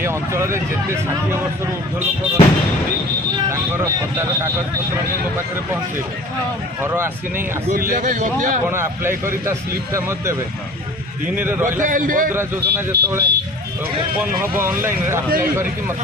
ये अंचल जिते 60 वर्ष ऊर्ध लोक रही पतार कागज पत्र नहीं मो पाखे पहुँचे घर आसनी आसिले आप आप्लाय कर स्लीपटा मत देवे 3 रे रहा सुभद्रा योजना जो ओपन हम ऑनलाइन आप्लाय करके मत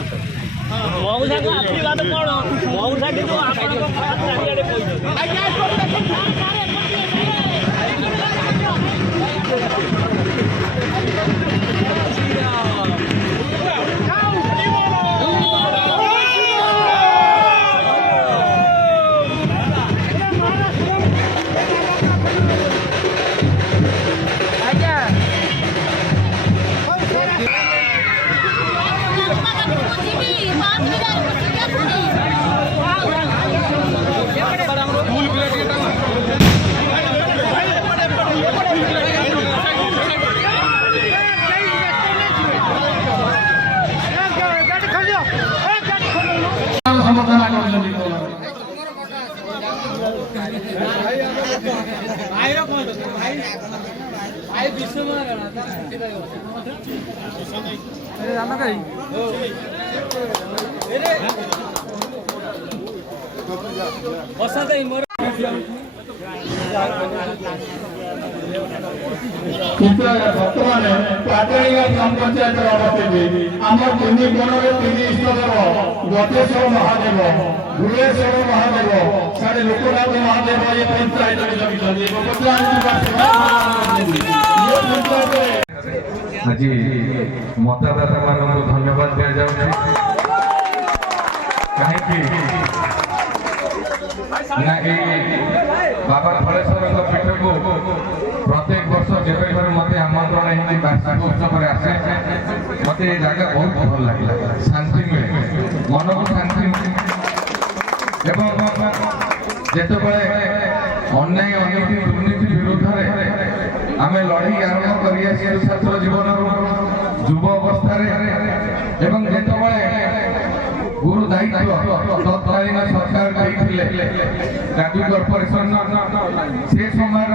बर्तमान पाटलिया ग्राम पंचायत अवस्थित आम 3 गणरे 3 इष्टदेव गतेश्वर महादेव भुवनेश्वर महादेव साढ़े लोकनाथ महादेव ये पंचायत आज मतदाता मान धन्यवाद दि जाऊँ बाबा फलेश्वर पीठ को प्रत्येक वर्ष जब मत आमंत्रण है वार्षिक उत्सव आसे मत ये जगह बहुत भल लगे शांति मिले मन को शांति जिते अन्याय अनीति दुर्नीति विरुद्ध में आम लड़ाई आरंभ कर छात्र जीवन युव अवस्था गुरु दायित्व तत्कालीन सरकार काजू कॉर्पोरेशन से समय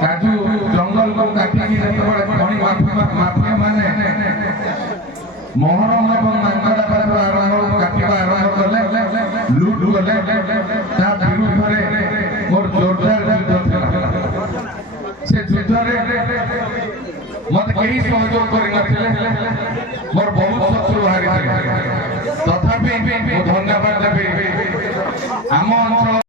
काजू जंगल को काटिकी खनि माफिया माने मोहरम और मांगड़ा आरंभ काटिबा आरंभ कले लुट गले विरुद्ध मोर जोरदार युद्ध से युद्ध मत कहीं सहयोग कर मोर बहुत शत्रु बाहरी तथापि धन्यवाद देवी आम अंचल